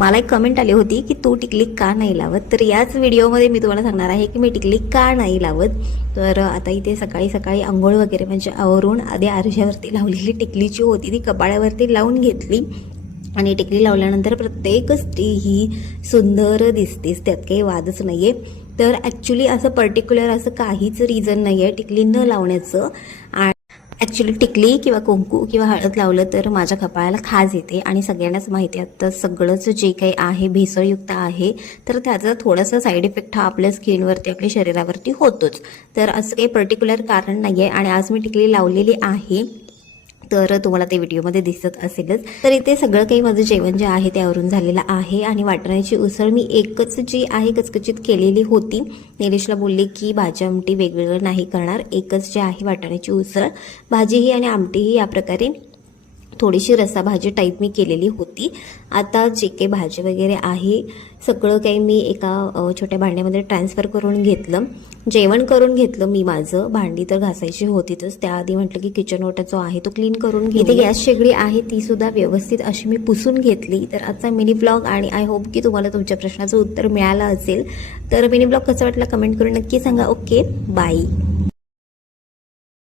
मला एक कमेंट आली होती की तू टिकली का नाही लावत. तर याच व्हिडिओमध्ये मी तुम्हाला सांगणार आहे की मी टिकली का नाही लावत. तर आता इथे सकाळी सकाळी आंघोळ वगैरे म्हणजे आवरून आधी आरशावरती लावलेली टिकलीची होती ती कपाळावरती लावून घेतली. आणि टिकली लावल्यानंतर प्रत्येक स्त्री ही सुंदर दिसतेस, त्यात काही वादच नाही आहे. तर ॲक्च्युली असं पर्टिक्युलर असं काहीच रिझन नाही आहे टिकली न लावण्याचं. ॲक्च्युली टिकली किंवा कुंकू किंवा हळद लावलं तर माझ्या कपाळाला खाज येते आणि सगळ्यांनाच माहिती आहे आता सगळंच जे काही आहे भेसळयुक्त आहे, तर त्याचा थोडासा साईड इफेक्ट हा आपल्या स्किनवरती आपल्या शरीरावरती होतोच. तर असं काही पर्टिक्युलर कारण नाही आहे. आणि आज मी टिकली लावलेली आहे तर तुम्हाला ते व्हिडिओमध्ये दिसत असेलच. तर इथे सगळं काही माझं जेवण जे आहे ते आवरून झालेलं आहे. आणि वाटाण्याची उसळ मी एकच जी आहे कचकचित केलेली होती. निलेशला बोलले की भाजी आमटी वेगवेगळं नाही करणार, एकच जे आहे वाटाण्याची उसळ, भाजीही आणि आमटीही या प्रकारे थोडीशी रस्साभाजी टाईप मी केलेली होती. आता जे काही भाजी वगैरे आहे सगळं काही मी एका छोट्या भांड्यामध्ये ट्रान्सफर करून घेतलं. जेवण करून घेतलं मी. माझं भांडी तर घासायची होतीच, त्याआधी म्हटलं की किचन ओटा जो आहे तो क्लीन करून घे. इथे गॅस शेगडी आहे ती सुद्धा व्यवस्थित अशी मी पुसून घेतली. तर आजचा मिनी ब्लॉग आणि आय होप की तुम्हाला तुमच्या प्रश्नाचं उत्तर मिळालं असेल. तर मिनी ब्लॉग कसा वाटला कमेंट करून नक्की सांगा. Okay bye.